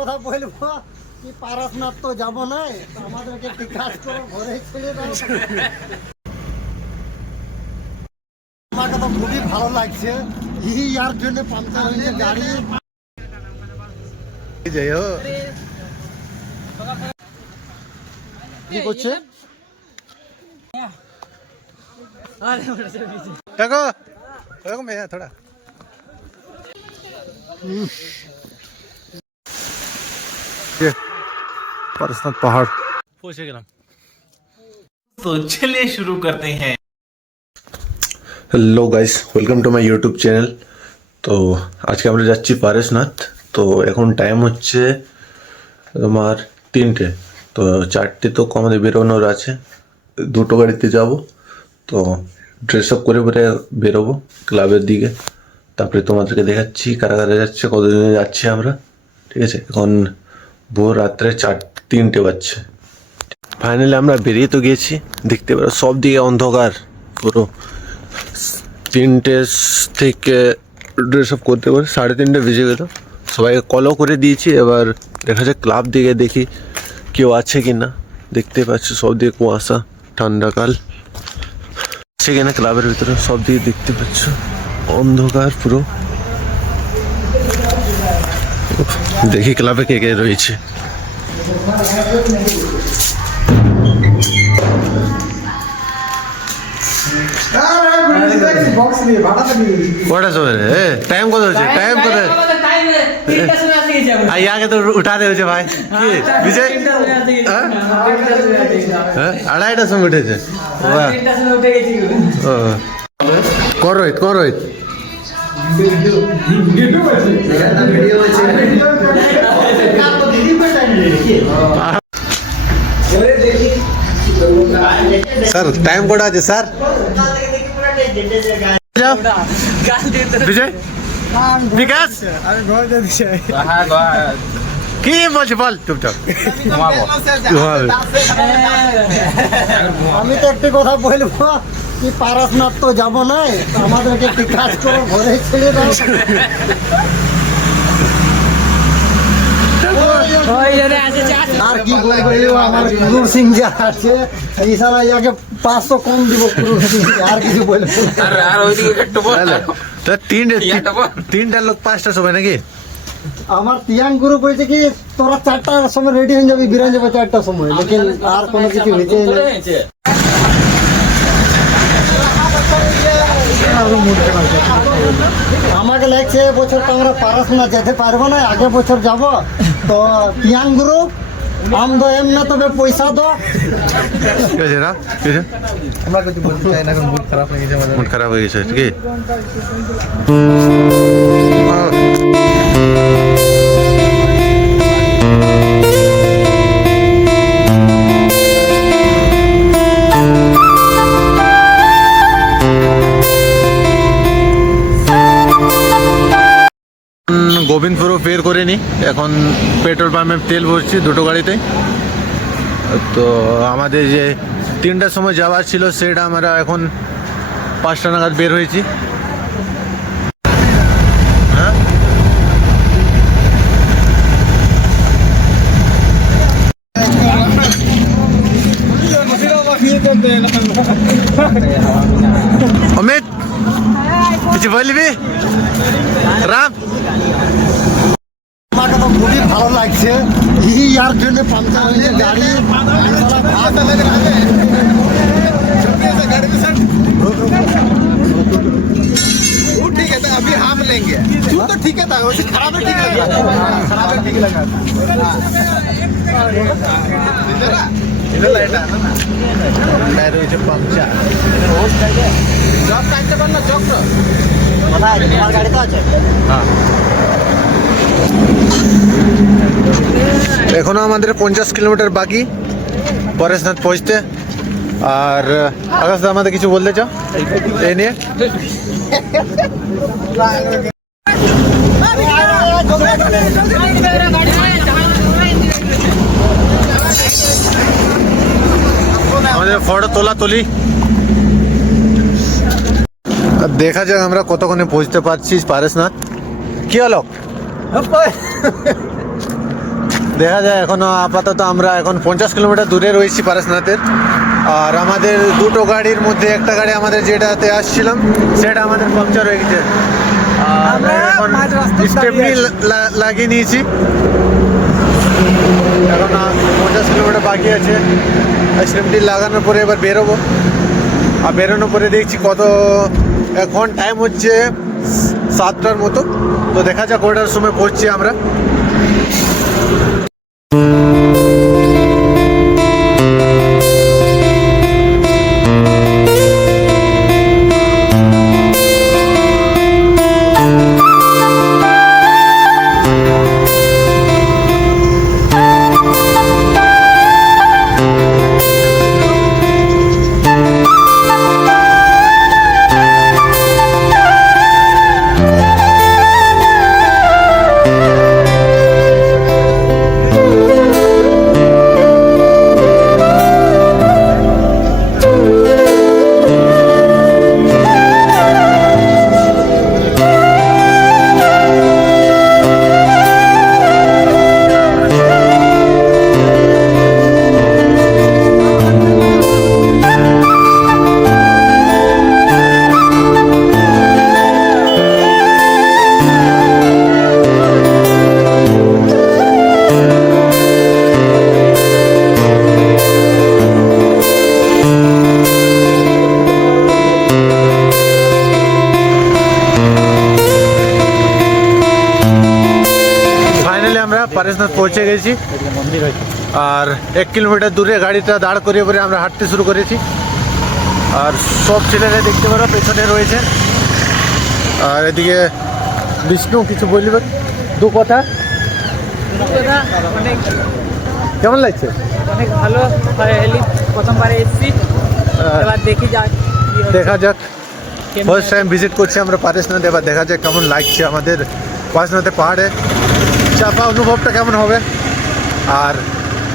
কথা বলবো কি পারসনাথ তো যাবো না, আমাদেরকে একটি কাজ করো, ঘরে ছেড়ে দাও। আমাকে তো খুবই ভালো লাগছে, ইয়ার জন্য পাংচার হয়েছে গাড়ি। কি করছে थोड़ा पारसनाथ पहाड़ पहुंचे गए। तो चलिए शुरू करते हैं। Hello guys, welcome to my YouTube channel. তো আজকে আমরা যাচ্ছি পারসনাথ। তো এখন টাইম হচ্ছে তোমার 3টে, তো 4টে তো আমাদের বেরোনোর আছে, 2টো গাড়িতে যাব। তো ড্রেস আপ করে পরে বেরোবো ক্লাবের দিকে, তারপরে তোমাদেরকে দেখাচ্ছি কারা কারা যাচ্ছে, কতদিনে যাচ্ছি আমরা। ঠিক আছে, এখন ভোর রাত্রে 3টে বাজছে। ফাইনালি আমরা বেরিয়ে তো গিয়েছি, দেখতে পারো সব দিকে অন্ধকার পুরো। 3টে থেকে ড্রেস আপ করতে পারে, 3:30 বেজে গেল। সবাইকে কলও করে দিয়েছি, এবার দেখা যায় ক্লাব দিকে দেখি কেউ আছে কি না। দেখতে পাচ্ছি সব দিকে কুয়াশা, ঠান্ডাকাল আছে কিনা ক্লাবের ভিতরে, সব দিকে দেখতে পাচ্ছ অন্ধকার পুরো। দেখি ক্লাবে কে কে রয়েছে। কটা সময় রে? টাইম কত হচ্ছে? টাইম কত? আগে তো উঠা দেছে ভাই। কি বিজয়? হ্যাঁ, 2:30টার সময় উঠেছে। কর রোহিত, কর রোহিত। স্যার টাইম কটা আছে স্যার? বিজয়, বিকাশ, কি বলছি বল চুপচাপ। আমি তো একটি কথা বলবো কি পারসনাথ তো যাবো না, আমাদেরকে একটি কাজ করো, ঘরে ছেড়ে দাও। আর কি বলবো, আমার গুরু সিং যা আছে ইশারা ইয়াকে 500 কম দিব গুরু সিং, আর কিছু বলবো। তিনটা লোক 5টার সময় নাকি? আমার তিয়াং গুরু বলছে কি তোরা 4টার সময় রেডি হয়ে যাবি, বিরান যাবে 4টার সময়, লেকিন আর কোনো কিছু হয়েছে না। আমাকে লাগছে বছর তো আমরা পারসনাথ যেতে পারবো না, আগে বছর যাব। তো তিয়াং গুরু আম দো এম না, তবে পয়সা দো। মুড খারাপ হয়ে গেছে ঠিক আছে। গোবিন্দপুরও বের করে নি, এখন পেট্রোল পাম্পে তেল ভরছি 2টো গাড়িতে। তো আমাদের যে 3টার সময় যাওয়ার ছিল সেটা আমরা এখন 5টা নাগাদ বের হয়েছি। হ্যাঁ, অমিত কিছু বলবি? রাম, আমাকে তো খুবই ভালো লাগছে, ইয়ার জন্য পাংচার হয়েছে গাড়ি। ठीक है, तो अभी हम लेंगे। तो ठीक है, वैसे खराब है, ठीक लगा, खराब है, ठीक लगा। इधर लाइट है ना, টায়ার হয়েছে পাংচার। जॉब काटते बन ना, जॉब तो কোথায় আছে তোমার গাড়ি? তো আছে। হ্যাঁ, এখনো আমাদের 50 কিলোমিটার বাকি পরেশনাথ পৌঁছতে। আর আকাশ দা আমাদের কিছু বলতে চাও এই নিয়ে? আমাদের ফটো তোলা তুলি, দেখা যাক আমরা কতক্ষণে পৌঁছতে পারছি পারসনাথ। কি হলো? দেখা যায় এখনো আপাতত আমরা এখন 50 কিলোমিটার দূরে রয়েছি পারসনাথের। আর আমাদের দুটো গাড়ির মধ্যে একটা গাড়ি আমাদের যেটাতে আসছিলাম সেটা আমাদের পাংচার হয়ে গেছে। আর এখন স্টেপনি লাগিয়ে নিয়েছি। এখন 50 কিলোমিটার বাকি আছে। স্টেপনি লাগানোর পরে এবার বেরোবো। আর বেরোনোর পরে দেখছি কত, এখন টাইম হচ্ছে 7টার মতো। তো দেখা যাক কটার সময় পৌঁছছি আমরা। পারসনাথ পৌঁছে গেছি। আর 1 কিলোমিটার দূরে গাড়িটা দাঁড় করিয়ে পরে আমরা হাঁটতে শুরু করেছি। আর সব ছেলেরা দেখতে পারো পেছনে রয়েছে। আর এদিকে বিষ্ণু কিছু বলবে দু কথা। অনেক কেমন লাগছে? অনেক ভালো, প্রথমবার এসেছি, এবার দেখি যাক দেখা যাক। ফার্স্ট টাইম ভিজিট করছি আমরা পারসনাথ। এবার দেখা যাক কেমন লাগছে আমাদের পারসনাথের পাহাড়ে চাপা অনুভবটা কেমন হবে। আর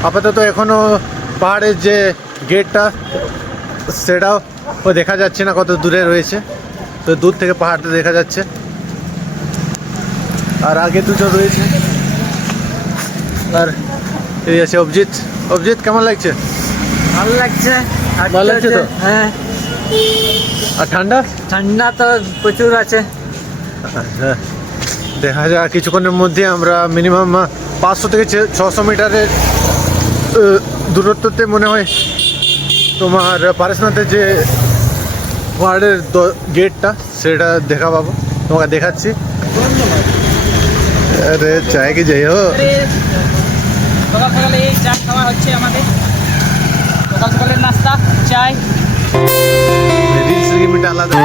আপাতত এখনও পাহাড়ের যে গেটটা সেটাও দেখা যাচ্ছে না কত দূরে রয়েছে। তো দূর থেকে পাহাড়টা দেখা যাচ্ছে। আর আগে দুজন রয়েছে। আর এই আছে অভিজিৎ। অভিজিৎ কেমন লাগছে? ভালো লাগছে। ভালো লাগছে তো? হ্যাঁ। আর ঠান্ডা? ঠান্ডা তো প্রচুর আছে। আচ্ছা, দেখা যাক কিছুক্ষণের মধ্যে আমরা মিনিমাম 500 থেকে 600 মিটারের দূরত্বতে মনে হয় তোমার পারসনাথের যে পাহাড়ের গেটটা সেটা দেখা পাবো। তোমাকে দেখাচ্ছি। আরে চায় কি যাই হো, সকাল সকালে এই চা খাওয়া হচ্ছে আমাদের। সকাল সকালের নাস্তা চাই। রিলস মিটা আলাদা।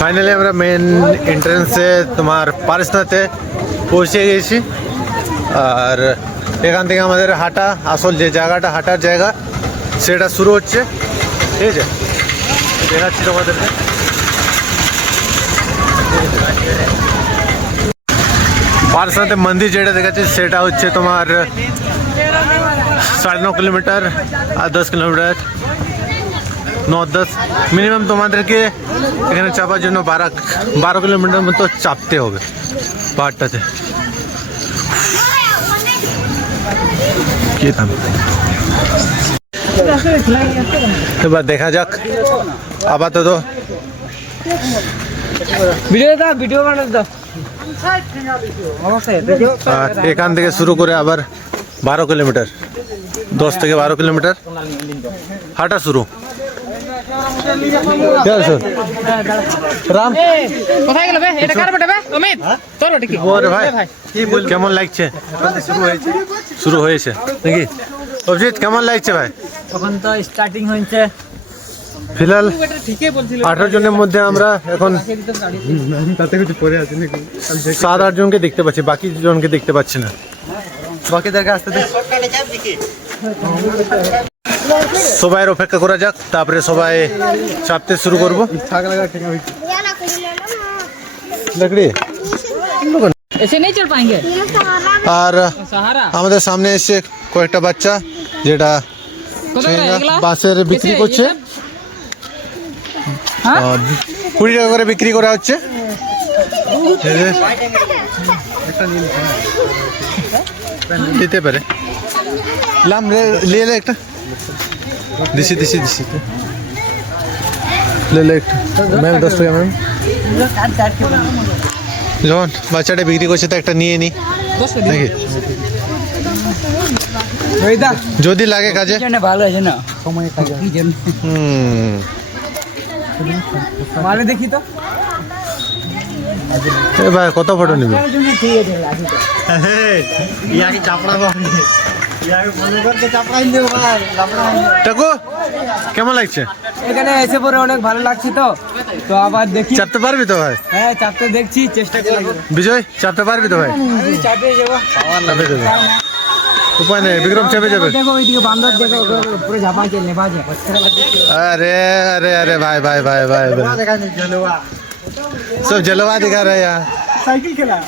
ফাইনালি আমরা মেন এন্ট্রেন্সে তোমার পারসনাথে পৌঁছে গেছি। আর এখান থেকে আমাদের হাঁটা, আসল যে জায়গাটা হাঁটার জায়গা সেটা শুরু হচ্ছে। ঠিক আছে, দেখাচ্ছি তোমাদেরকে। পারসনাথের মন্দির যেটা দেখাচ্ছি সেটা হচ্ছে তোমার 9.5 কিলোমিটার আর 10 কিলোমিটার 9-10 মিনিমাম তোমাদেরকে এখানে চাপার জন্য 12 কিলোমিটার মতো চাপতে হবে পাহাড়টাতে। কি দাম এবার দেখা যাক। আপাতত ভিডিও বানাতে দাও। আর এখান থেকে শুরু করে আবার 12 কিলোমিটার, 10 থেকে 12 কিলোমিটার হাঁটা শুরু। রাম কোথায় গেল বে? এটা কার বেটা বে? অমিত তোর বেটা কি? ওরে ভাই কি বল, কেমন লাগছে? শুরু হয়েছে নাকি? অভিজিৎ কেমন লাগছে ভাই? তখন তো স্টার্টিং হয়েছে। ফিলহাল ঠিকই বলছিল 18 জনের মধ্যে আমরা এখন তাতে কিছু পরে আছে নাকি 7-8 জনকে দেখতে পাচ্ছি, বাকি জনকে দেখতে পাচ্ছি না। বাকিদেরকে আসতে দে। সবাই অপেক্ষা করা যাক, তারপরে সবাই চাপতে শুরু করবো। থাক লাগা ঠিক আছে लकड़ी ऐसे नहीं चल पाएंगे আর सहारा আমাদের সামনে এসে কয়েকটা বাচ্চা যেটা বাসের বিক্রি করছে, 20 টাকা করে বিক্রি করা হচ্ছে। এই যে দিতে পারে লাম লে লে একটা দিছি লে লে একটা ম্যাম 10 টাকা ম্যাম। যখন বাচ্চাটা বিক্রি করছে তো একটা নিয়ে নি নাকি, যদি লাগে কাজে। ভালো আছে না সময় কাজে ভালো দেখি তো এ ভাই কত ফটো নিবি? ইয়াকে চাপড়াবো আমি ইয়াকে মনে করতে চাপড়াই দেব ভাই টাকু কেমন লাগছে? এখানে এসে পরে অনেক ভালো লাগছে তো তো আবার দেখি চাপতে পারবি তো ভাই? হ্যাঁ চাপতে দেখছি চেষ্টা করবো বিজয় চাপতে পারবি তো ভাই? চাপে যাবো চাপে যাবে, উপায় নেই, বিক্রম চেপে যাবে। দেখো ওইদিকে বান্দর দেখো পুরো ঝাপাচ্ছে লেবাজে अरे अरे अरे भाई भाई भाई भाई भाई सब जलवा दिखा रहे हैं यार। সাইকেল খেলা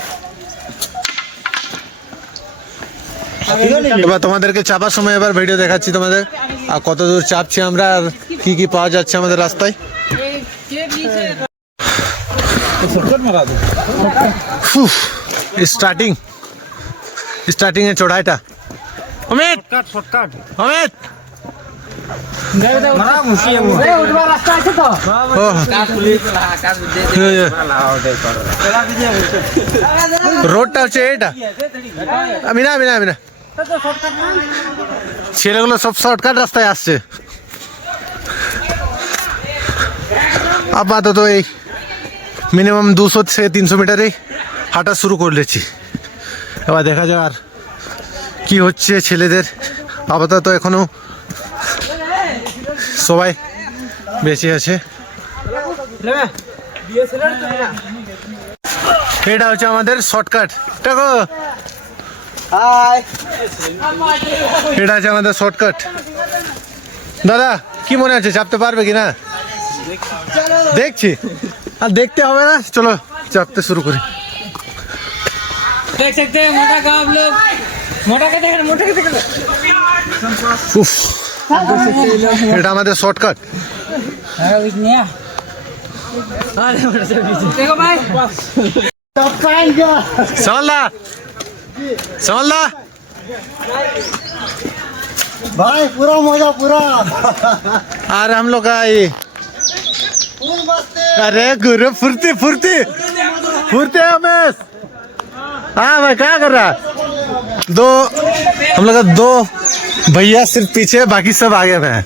এবার তোমাদেরকে চাপার সময় এবার ভিডিও দেখাচ্ছি তোমাদের, আর কত দূর চাপছি আমরা আর কি কি পাওয়া যাচ্ছে আমাদের রাস্তায়। স্টার্টিং এ চড়াইটা অমিত অমিত রাস্তা আছে তো রোডটা হচ্ছে এইটা, আমিনা আমিনা আমিনা ছেলেগুলো সব শর্টকাট রাস্তায় আসছে। আপাতত এই মিনিমাম 200 থেকে 300 মিটারেই হাঁটা শুরু করলেছি, এবার দেখা যাক আর কি হচ্ছে ছেলেদের। আপাতত এখনো সবাই বেঁচে আছে। এটা হচ্ছে আমাদের শর্টকাট, দেখো এটা আছে আমাদের শর্টকাট। দাদা কি মনে আছে চাপতে পারবে কিনা? দেখছি আর দেখতে হবে না, চলো চাপতে শুরু করি। देख सकते हैं मोटा का आप लोग मोटा के देख উফ, এটা আমাদের শর্টকাট। देखो भाई संभलना संभलना भाई पूरा मजा पूरा और हम लोग का ये अरे गुरु फुर्ती फुर्ती फुर्ती हमें। हाँ भाई क्या कर रहा है? हम लोग का 2 भैया सिर्फ पीछे, बाकी सब आगे में है।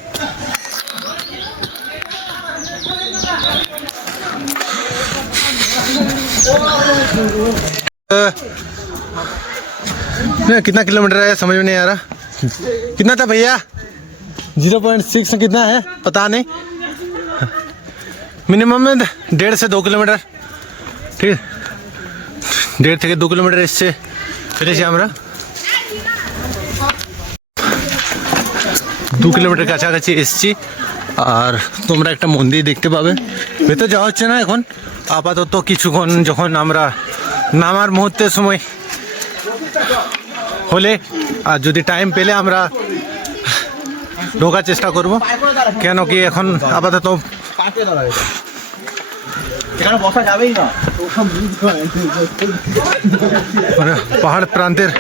कितना किलोमीटर है समझ में नहीं आ रहा। कितना था भैया? 0.6 कितना है पता नहीं, मिनिमम में 1.5 से 2 किलोमीटर। ঠিক 1.5 থেকে 2 কিলোমিটার এসছে ফিরেছি আমরা, 2 কিলোমিটার কাছাকাছি এসছি। আর তোমরা একটা মন্দির দেখতে পাবে, ভেতর যাওয়া হচ্ছে না এখন আপাতত। কিছুক্ষণ যখন আমরা নামার মুহূর্তের সময় হলে আর যদি টাইম পেলে আমরা ঢোকার চেষ্টা করব, কেন কি এখন আপাতত এখানে বসা যাবেই না, মানে পাহাড় প্রান্তের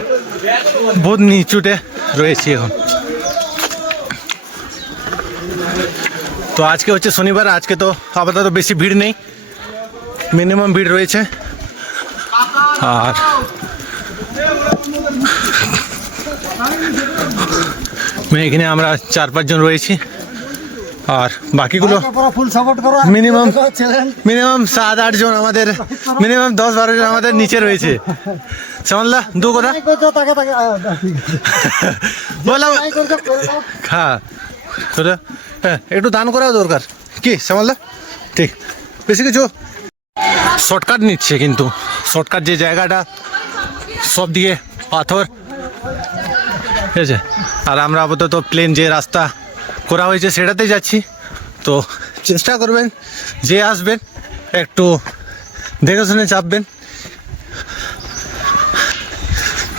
বহুত নিচুতে রয়েছি এখন। তো আজকে হচ্ছে শনিবার, আজকে তো আপাতত বেশি ভিড় নেই, মিনিমাম ভিড় রয়েছে। আর এখানে আমরা 4-5 জন রয়েছি, আর বাকিগুলো ফুল সাপোর্ট করো। মিনিমাম 7-8 জন আমাদের, মিনিমাম 10-12 জন আমাদের নিচে রয়েছে। সামলা দু কথা বললাম, হ্যাঁ একটু দান করাও দরকার, কি শ্যামলদা ঠিক বেশি কিছু শর্টকাট নিচ্ছে, কিন্তু শর্টকাট যে জায়গাটা সব দিকে পাথর, ঠিক আছে। আর আমরা আপাতত প্লেন যে রাস্তা করা হয়েছে সেটাতেই যাচ্ছি। তো চেষ্টা করবেন যে আসবেন একটু দেখে শুনে চাপবেন,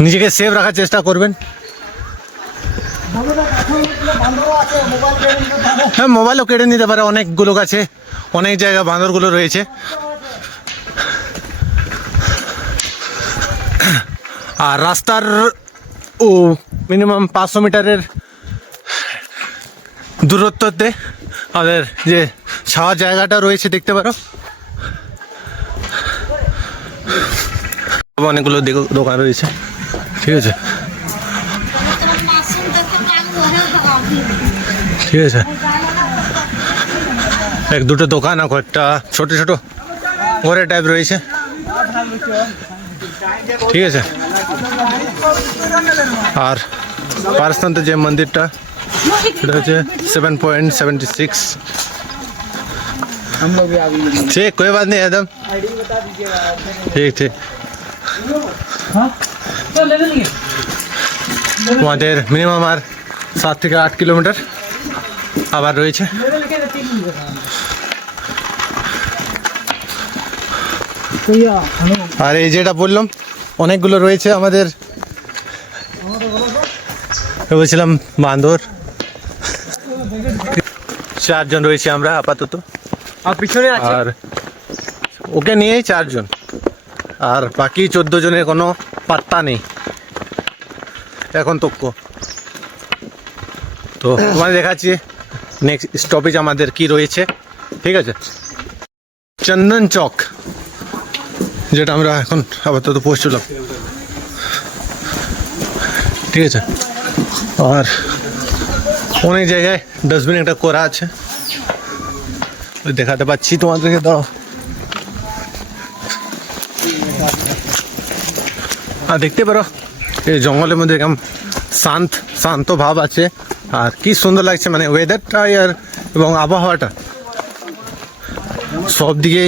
নিজেকে সেফ রাখার চেষ্টা করবেন। হ্যাঁ, মোবাইলও কেড়ে নিতে পারে, অনেকগুলো কাছে অনেক জায়গায় বাঁদরগুলো রয়েছে। আর রাস্তার মিনিমাম 500 মিটারের দূরত্বতে আমাদের যে ছাওয়ার জায়গাটা রয়েছে দেখতে পারো। অনেকগুলো দোকান রয়েছে, ঠিক আছে ঠিক আছে। এক দুটো দোকান আর কয়েকটা ছোট ছোট ঘরের টাইপ রয়েছে, ঠিক আছে। আর পারস্তান্তে যে মন্দিরটা সেটা হচ্ছে 7.76। ঠিক, कोई बात नहीं एकदम ঠিক ঠিক। আমাদের মিনিমাম আর 7 থেকে 8 কিলোমিটার আবার রয়েছে। আর এই যেটা বললাম অনেকগুলো রয়েছে আমাদের, বলছিলাম বান্দর। 4 জন রয়েছে আমরা আপাতত, আর ওকে নিয়েই 4 জন, আর বাকি 14 জনের কোনো পাত্তা নেই এখন তক্ক। তো তোমাদের দেখাচ্ছি নেক্সট স্টপেজ আমাদের কি রয়েছে, ঠিক আছে। চন্দন চক, যেটা আমরা এখন আপাতত পৌঁছলাম, ঠিক আছে। আর অনেক জায়গায় ডাস্টবিন একটা করা আছে, ওই দেখাতে পাচ্ছি তোমাদেরকে। দাও, আর দেখতে পারো এই জঙ্গলের মধ্যে কেমন শান্ত ভাব আছে, আর কি সুন্দর লাগছে, মানে ওয়েদারটা আর এবং আবহাওয়াটা সব দিকে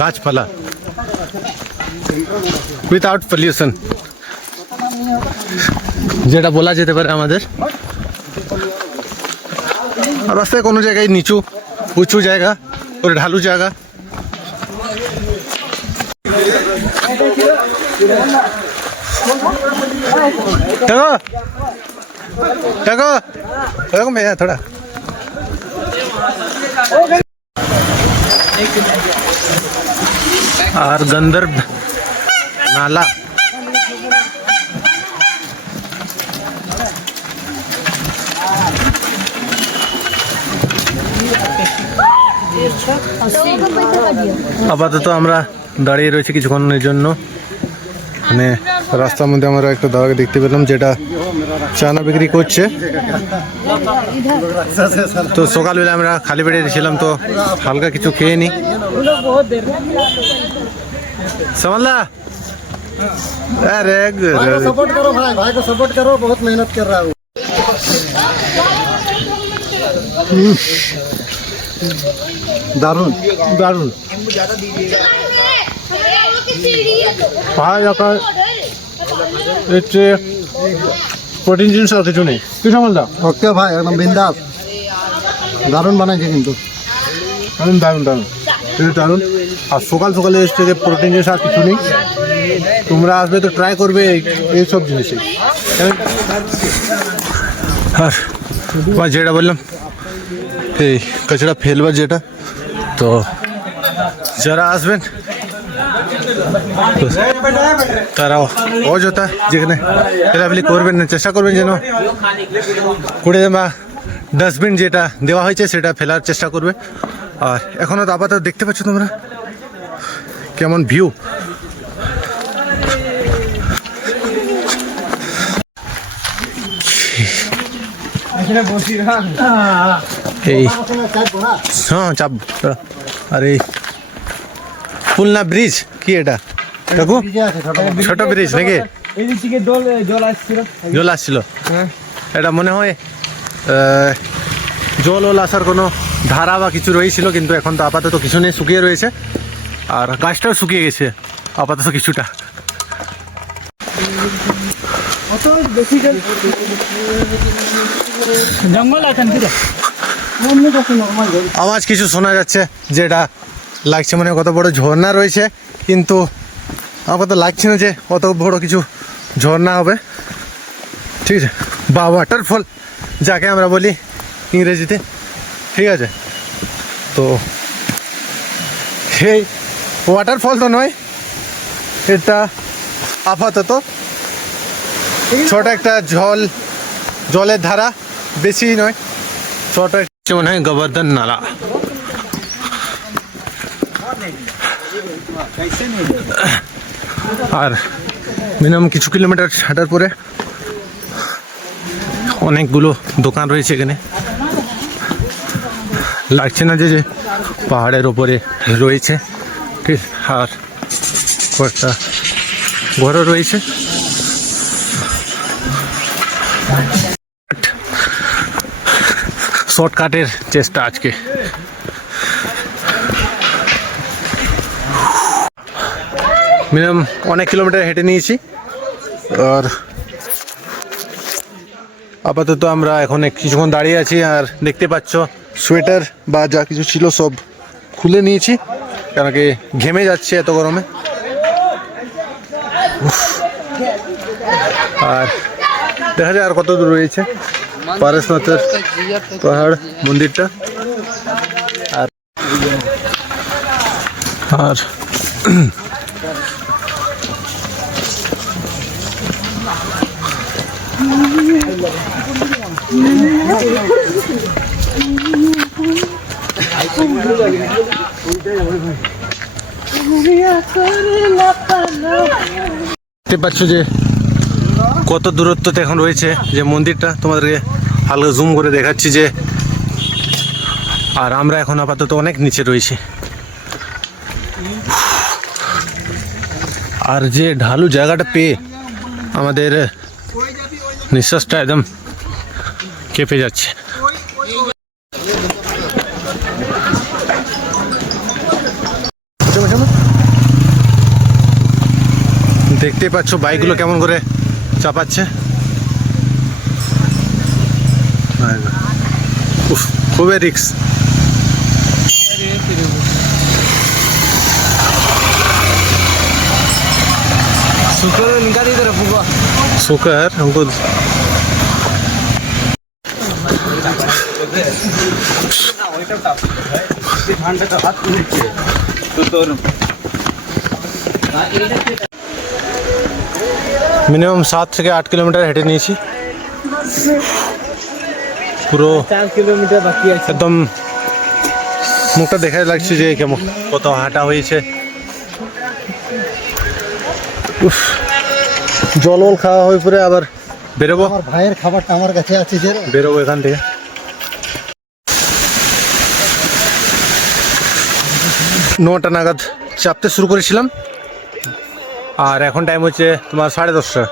গাছপালা, উইথাউট পলিউশন, যেটা বলা যেতে পারে আমাদের। আর রাস্তায় কোনো জায়গায় নিচু উঁচু জায়গা, করে ঢালু জায়গা। দেখো দেখো এরকম থোড়া। আর গন্ধর্ব নালা, আপাতত আমরা দাঁড়িয়ে রয়েছি কিছুক্ষণের জন্য। মানে রাস্তার মধ্যে আমরা একটা দাদাকে দেখতে পেলাম যেটা চানা বিক্রি করছে। তো সকালবেলা আমরা খালি পেটে ছিলাম, তো হালকা কিছু খেয়ে নি। समझला? अरे सपोर्ट करो भाई को सपोर्ट करो, बहुत मेहनत कर रहा है। दारुण दारुण প্রোটিন জিনিস আর কিছু নেই। কি সমলদা? ওকে ভাই, একদম বিন্দাস, দারুণ বানাইছে কিন্তু, দারুণ দারুণ দারুণ। আর সকাল সকালে এসছে যে প্রোটিন জিনিস আর কিছু নেই, তোমরা আসবে তো ট্রাই করবে এইসব জিনিসে। আর যেটা বললাম এই কাচড়া ফেলবার যেটা, তো যারা আসবেন তারা অযথা যেখানে ফেলাফেলি করবেন না, চেষ্টা করবেন যেন কুড়ে বা ডাস্টবিন যেটা দেওয়া হয়েছে সেটা ফেলার চেষ্টা করবে। আর এখনও তো আপাতত দেখতে পাচ্ছ তোমরা কেমন ভিউ। এই হ্যাঁ চাপ। আর এই পুলনা ব্রিজ কি এটা দেখো, ছোট ব্রিজ নাকি? জল আসছিল, এটা মনে হয় জল আসার কোনো ধারা বা কিছু রয়েছিল, কিন্তু এখন তো আপাতত কিছু নেই, শুকিয়ে রয়েছে। আর গাছটাও শুকিয়ে গেছে আপাতত কিছুটা। জঙ্গল আছে নাকি রে? আওয়াজ কিছু শোনা যাচ্ছে, যেটা লাগছে মানে কত বড় ঝর্ণা রয়েছে, কিন্তু আপাতত লাগছে না যে অত বড় কিছু ঝর্ণা হবে, ঠিক আছে, বা ওয়াটারফল যাকে আমরা বলি ইংরেজিতে, ঠিক আছে। তো সেই ওয়াটারফল তো নয়, এটা আপাতত ছোট একটা জলের ধারা, বেশি নয়, ছোট একটা মনে হয় গোবর্ধন নালা। আর মিনিমাম কিছু কিলোমিটার হাঁটার পরে অনেকগুলো দোকান রয়েছে এখানে, লাগছে না যে পাহাড়ের ওপরে রয়েছে, ঠিক। আর কয়েকটা ঘরও রয়েছে। শর্টকাটের চেষ্টা আজকে। মিনিমাম অনেক কিলোমিটার হেঁটে নিয়েছি। আর আপাতত আমরা এখন কিছুক্ষণ দাঁড়িয়ে আছি। আর দেখতে পাচ্ছ সোয়েটার বা যা কিছু ছিল সব খুলে নিয়েছি, কারণ কি ঘেমে যাচ্ছে এত গরমে। আর দেখা যায় আর কত দূর রয়েছে পারেশনাথের পাহাড় মন্দিরটা। আর দেখতে পাচ্ছ যে কত দূরত্বতে এখন রয়েছে যে মন্দিরটা, তোমাদেরকে হালকা জুম করে দেখাচ্ছি যে। আর আমরা এখন আপাতত অনেক নিচে রয়েছি। আর যে ঢালু জায়গাটা পেয়ে আমাদের নিঃশ্বাসটা একদম কেঁপে যাচ্ছে। দেখতে পাচ্ছ বাইকগুলো কেমন করে চাপাচ্ছে। খুবই রিক্স। शुक्र हमको মিনিমাম 7 থেকে 8 কিলোমিটার হেঁটে নিয়েছি। পুরো 4 কিলোমিটার বাকি আছে। একদম মুখটা দেখা লাগছে যে কেমন কত হাঁটা হয়েছে। জল খাওয়া হয়ে পরে আবার বেরোবো। আমার ভাইয়ের খাবারটা আমার কাছে আছে, যে বেরোবো এখান থেকে। 9টা নাগাদ চাপতে শুরু করেছিলাম, আর এখন টাইম হচ্ছে তোমার 10:30।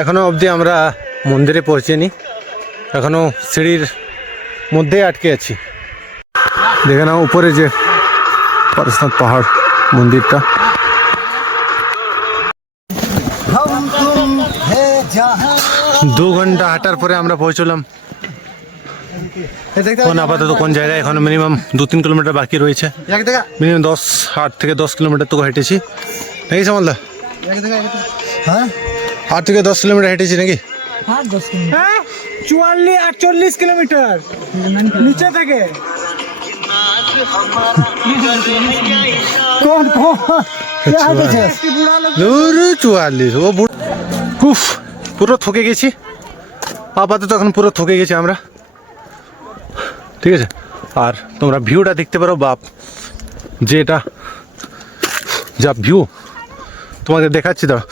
এখনো অবধি আমরা মন্দিরে পৌঁছেনি, এখনো সিঁড়ির মধ্যে আটকে আছি। দেখে নাও উপরে যে পারেশনাথ পাহাড় মন্দিরটা। 2 ঘন্টা হাঁটার পরে আমরা পৌঁছলাম। এখন আপাতত কোন জায়গায় এখন মিনিমাম 2-3 কিলোমিটার বাকি রয়েছে। মিনিমাম 8 থেকে 10 কিলোমিটার তো হেঁটেছি নাকি সামালদা? হ্যাঁ 8 থেকে 10 কিলোমিটার হেঁটেছি নাকি? 44-48 কিলোমিটার নিচে থেকে। কোন 44 ও উফ, পুরো থকে গেছি আপাতত। এখন পুরো থকে গেছি আমরা, ঠিক আছে। আর তোমরা ভিউটা দেখতে পারো, বাপ যেটা যা ভিউ তোমাকে দেখাচ্ছি। দাও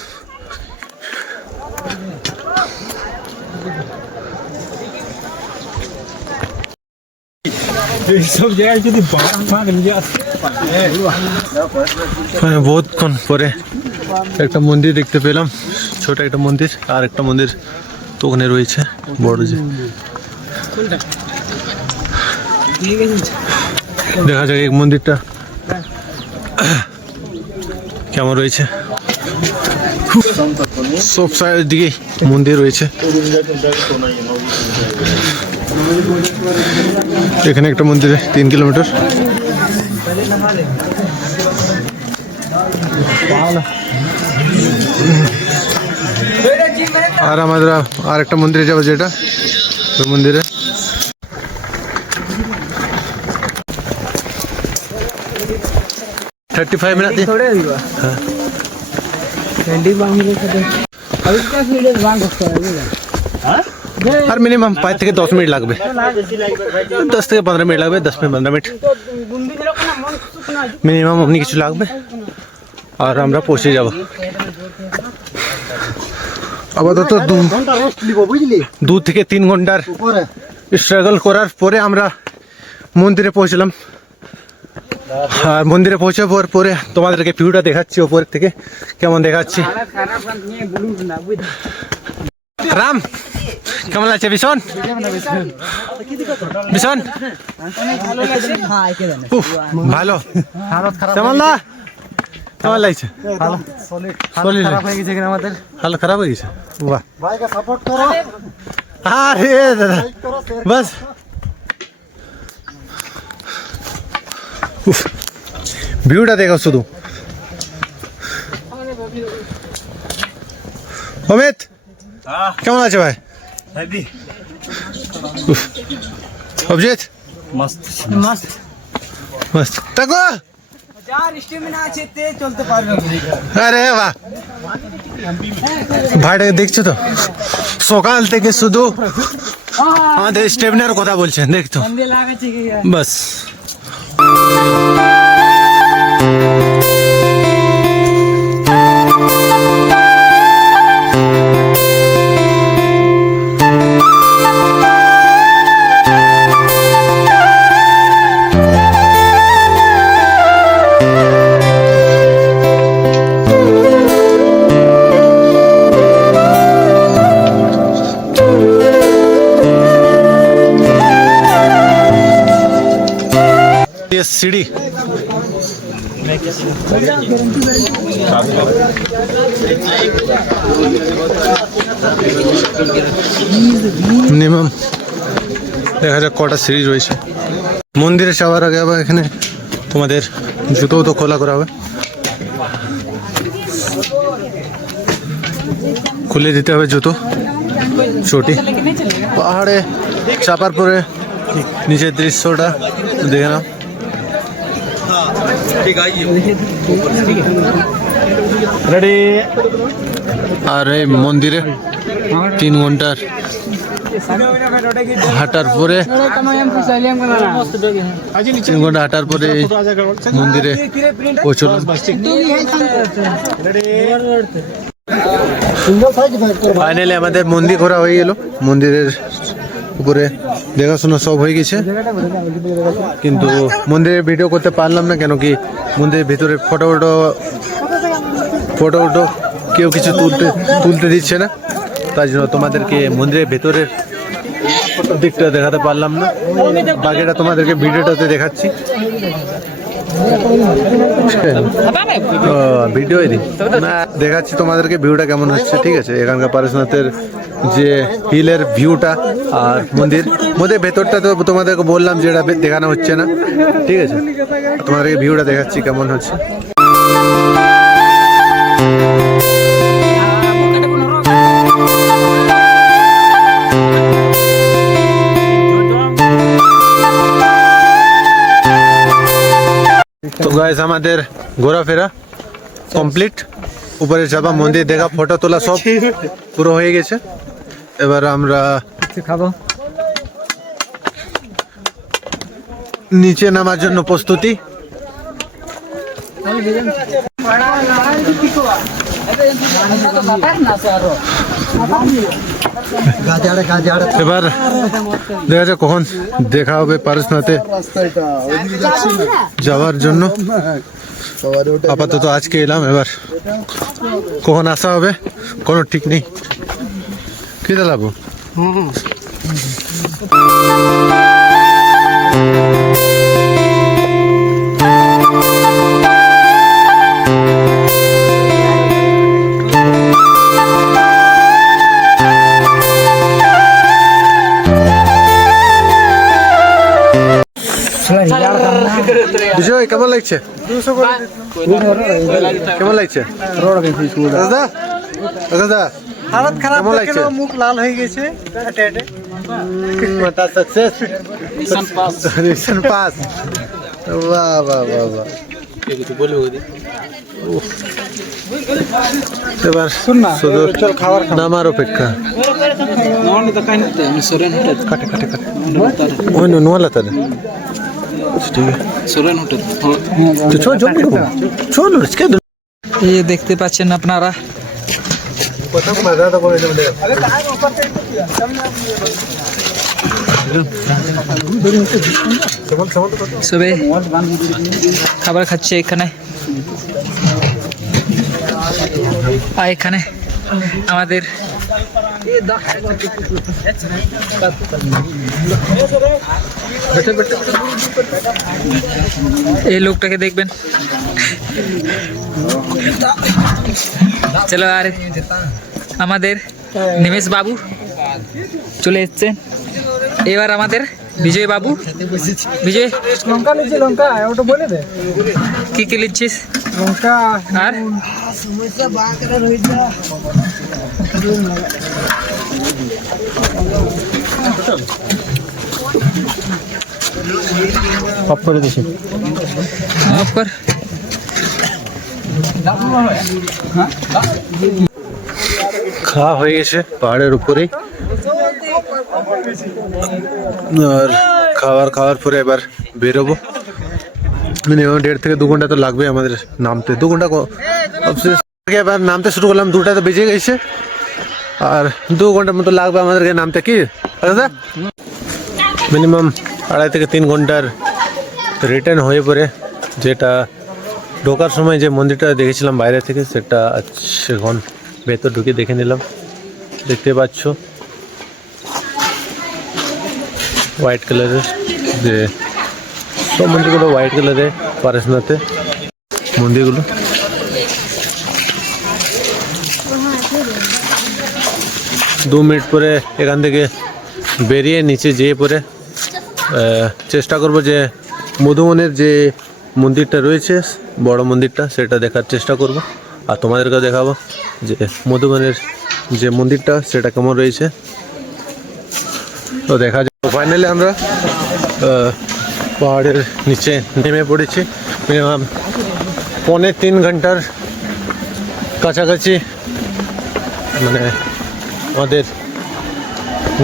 সব জায়গায় যদি বহুতক্ষণ পরে একটা মন্দির দেখতে পেলাম, ছোট একটা মন্দির। আর একটা মন্দির তো ওখানে রয়েছে বড় যে। দেখা যাক এই মন্দিরটা কেমন রয়েছে। সব সাইডের দিকে মন্দির রয়েছে। এখানে একটা মন্দিরে 3 কিলোমিটার। আর আমরা আর একটা মন্দিরে যাবো, যেটা ওই মন্দিরে 35 मिनट আর মিনিমাম 5 থেকে 10 মিনিট লাগবে, 10 থেকে 15 মিনিট লাগবে, 10 থেকে 15 মিনিট মিনিমাম আপনি কিছু লাগবে। আর আমরা পৌঁছে যাব। আপাতত 2 থেকে 3 ঘন্টার স্ট্রাগল করার পরে আমরা মন্দিরে পৌঁছলাম। আর মন্দিরে পৌঁছাবার পরে তোমাদেরকে ভিউটা দেখাচ্ছি ওপর থেকে কেমন দেখাচ্ছি। রাম কেমন লাগছে? ভীষণ ভীষণ ভালো। কেমন না কেমন লাগছে? হাল খারাপ হয়ে গেছে। বাহ আরে দাদা বাস ভিউটা দেখো শুধু। অমিত কেমন আছে ভাই? অভিজিৎ मस्त মস্ত থাকো। আরে বাহ ভাইটাকে দেখছো তো, সকাল থেকে শুধু আমাদের স্টেমিনার কথা বলছেন, দেখতো বাস। ये सीढ़ी মিনিমাম দেখা যাক কটা সিঁড়ি রয়েছে। মন্দিরে যাওয়ার আগে আবার এখানে তোমাদের জুতো তো খোলা করা হবে, খুলে দিতে হবে জুতো। চটি পাহাড়ে চাপার পরে নিচের দৃশ্যটা দেখে নাও। আর এই মন্দিরে 3 ঘন্টার হাঁটার পরে 3 ঘন্টা হাঁটার পরে মন্দিরে পৌঁছলাম। ফাইনালি আমাদের মন্দির ঘোরা হয়ে গেল। মন্দিরের উপরে দেখাশোনা সব হয়ে গেছে, কিন্তু মন্দিরে ভিডিও করতে পারলাম না, কেন কি মন্দিরের ভিতরে ফটো কেউ কিছু তুলতে দিচ্ছে না, তাই জন্য তোমাদেরকে মন্দিরের ভেতরের দিকটা দেখাতে পারলাম না। বাকিটা তোমাদেরকে ভিডিওটাতে দেখাচ্ছি। ভিডিও না দেখাচ্ছি তোমাদেরকে ভিউটা কেমন হচ্ছে, ঠিক আছে? এখানকার পারেশনাথের যে হিলের ভিউটা আর মন্দির ভেতরটা তো তোমাদেরকে বললাম যেটা দেখানো হচ্ছে না, ঠিক আছে? তোমাদেরকে ভিউটা দেখাচ্ছি কেমন হচ্ছে। তো গাইস আমাদের ঘোরাফেরা কমপ্লিট, উপরে যাবা, মন্দির দেখা, ফটো তোলা সব পুরো হয়ে গেছে। এবার আমরা খাবো, নিচে নামার জন্য প্রস্তুতি। এবার দেখা যাক কখন দেখা হবে পারেশনাথে যাওয়ার জন্য। আপাতত আজকে এলাম, এবার কখন আসা হবে কোনো ঠিক নেই। কি দাঁড়াবো বিজয় কেমন লাগছে? কেমন লাগছে দাদা? দাদা হালত খারাপ কেমন লাগছে? দেখে মুখ লাল হয়ে গেছে হেঁটে হেঁটে। Success mission pass. বাহ বাহ বাহ বাহ। এবার শুধু নামার অপেক্ষা। কাটে কাটে কাটে ওই নোয়ালা তারে ঠিক আছে তো চল জলদি করো চলো इसके ये देखते पाচ্ছেন আপনারা কথা মজা তো করে দেবে সবে খাবার খাচ্ছে এখানে আর এখানে আমাদের এই লোকটাকে দেখবেন চলো আর আমাদের নিমেশ বাবু চলে এসেছেন এবার আমাদের বিজয় বাবু বিজয় লঙ্কা নিচ্ছি লঙ্কা ওটা বলে দে কি কি লিখছিস লঙ্কা আর অফ করে দিছি অফ কর খাওয়া হয়ে গেছে পাহাড়ের উপরেই আর খাওয়ার পরে এবার বেরোবো মিনিমাম 1.5 থেকে 2 ঘন্টা তো লাগবে আমাদের নামতে 2 ঘন্টা এবার নামতে শুরু করলাম 2টা তো বেজে গেছে আর 2 ঘন্টার মতো লাগবে আমাদেরকে নামতে কি দাদা মিনিমাম 2.5 থেকে 3 ঘন্টার রিটার্ন হয়ে পড়ে যেটা ঢোকার সময় যে মন্দিরটা দেখেছিলাম বাইরে থেকে সেটা এখন ভেতর ঢুকে দেখে নিলাম দেখতে পাচ্ছ হোয়াইট কালারের যে সব মন্দিরগুলো হোয়াইট কালারে পারেশনাথে মন্দিরগুলো দু মিনিট পরে এখান থেকে বেরিয়ে নিচে যেয়ে পরে চেষ্টা করব যে মধুবনের যে মন্দিরটা রয়েছে বড় মন্দিরটা সেটা দেখার চেষ্টা করব আর তোমাদেরকে দেখাবো যে মধুবনের যে মন্দিরটা সেটা কেমন রয়েছে তো দেখা যায় ফাইনালি আমরা পাহাড়ের নিচে নেমে পড়েছি মিনিমাম 2.5 ঘন্টার কাছাকাছি মানে আমাদের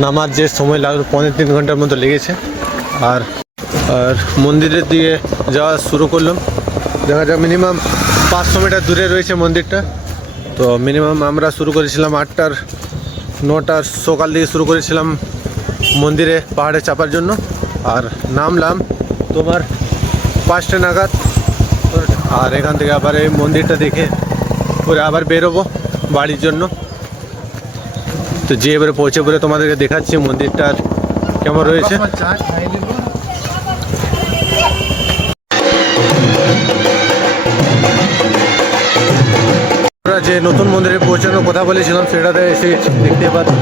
নামার যে সময় লাগলো 2.5 ঘন্টার মতো লেগেছে আর মন্দিরের দিকে যাওয়া শুরু করলাম দেখা যাক মিনিমাম 500 মিটার দূরে রয়েছে মন্দিরটা তো মিনিমাম আমরা শুরু করেছিলাম 8টার 9টার সকাল দিকে শুরু করেছিলাম মন্দিরে পাহাড়ে চাপার জন্য আর নামলাম তোমার 5টা নাগাদ আর এখান থেকে আবার এই মন্দিরটা দেখে পরে আবার বেরোবো বাড়ির জন্য তো যে এবারে পৌঁছে পরে তোমাদেরকে দেখাচ্ছি মন্দিরটার কেমন রয়েছে আমরা যে নতুন মন্দিরে পৌঁছানোর কথা বলেছিলাম সেটাতে এসে দেখতে পাচ্ছি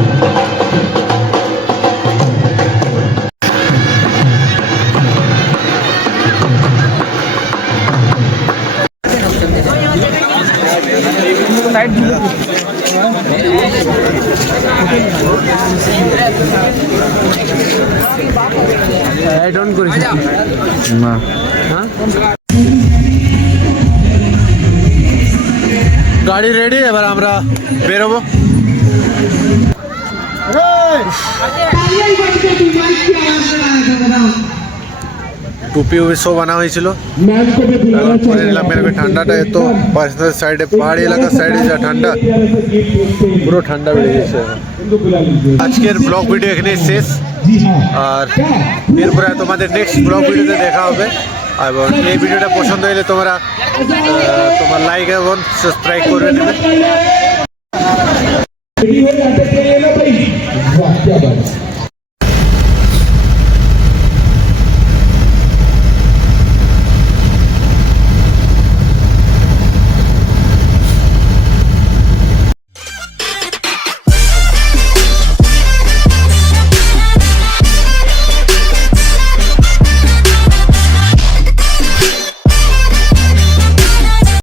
গাড়ি রেডি এবার আমরা বেরোবো টুপি উপি সব আনা হয়েছিল পরে নিলাম ঠান্ডাটা এত সাইডে পাহাড়ি এলাকার সাইডে যা ঠান্ডা পুরো ঠান্ডা বেড়ে গেছে আজকের ব্লগ ভিডিও এখানে শেষ আর এরপরে তোমাদের নেক্সট ব্লগ ভিডিওতে দেখা হবে এবং এই ভিডিওটা পছন্দ হলে তোমরা তোমার লাইক এবং সাবস্ক্রাইব করে নেবে